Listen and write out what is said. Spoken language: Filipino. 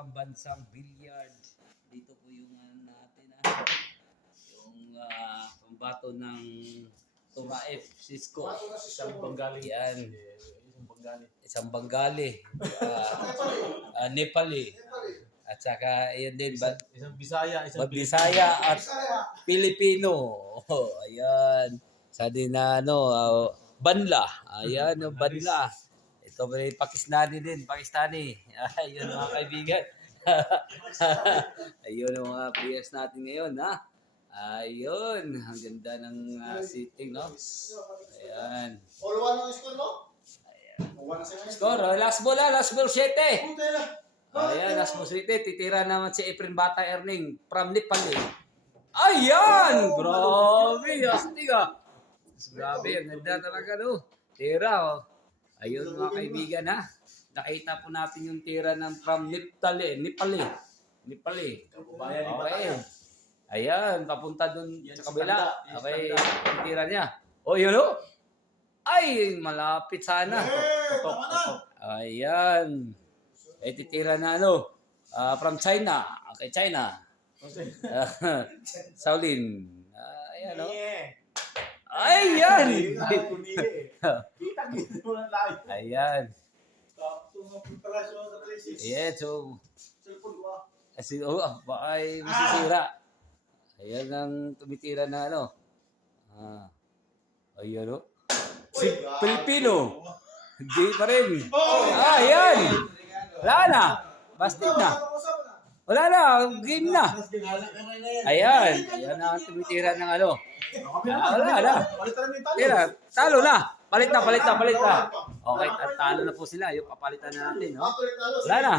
pambansang billiard. Dito po yung natin yung pambato ng Tura F Cisco. Isang Bengali. Yan. Isang Bengali. Isang Bengali. Nepali. At saka yun din. Isang Bisaya. Bisaya at Pilipino. Ayan. Sa din na Banla. Ayan yung Banla. Ito may Pakistani din. Pakistani. Ayun mga kaibigan. Ayun ang mga players natin ngayon. Ayun. Ang ganda ng sitting. No? Ayan. All one ang score, no? Score. Last ball 7. Ayan, last ball 7. Titira naman si Efren Bata Erning from Nepali. Ayan! Grabe! Astig Grabe, ang ganda talaga Tira Ayun mga kaibigan Nakita po natin yung tira ng from Nepali. Okay. Ayan, papunta dun sa kabila. Okay, tira niya. Yun Ay, malapit sana. Ayan. Titira na from China. Okay, China. Shaolin. Ayan Ayan. Ayan. Ayan, so ay masisira. Ayan ang tumitira na Ayan si Pilipino. Hindi pa rin. Ayan. Wala na. Bastig na. Wala na. Game na. Ayan. Ayan ang tumitira ng wala na. Tira. Talo na. Palit na. Okay. Talo na po sila. Yung papalitan na natin. Wala na.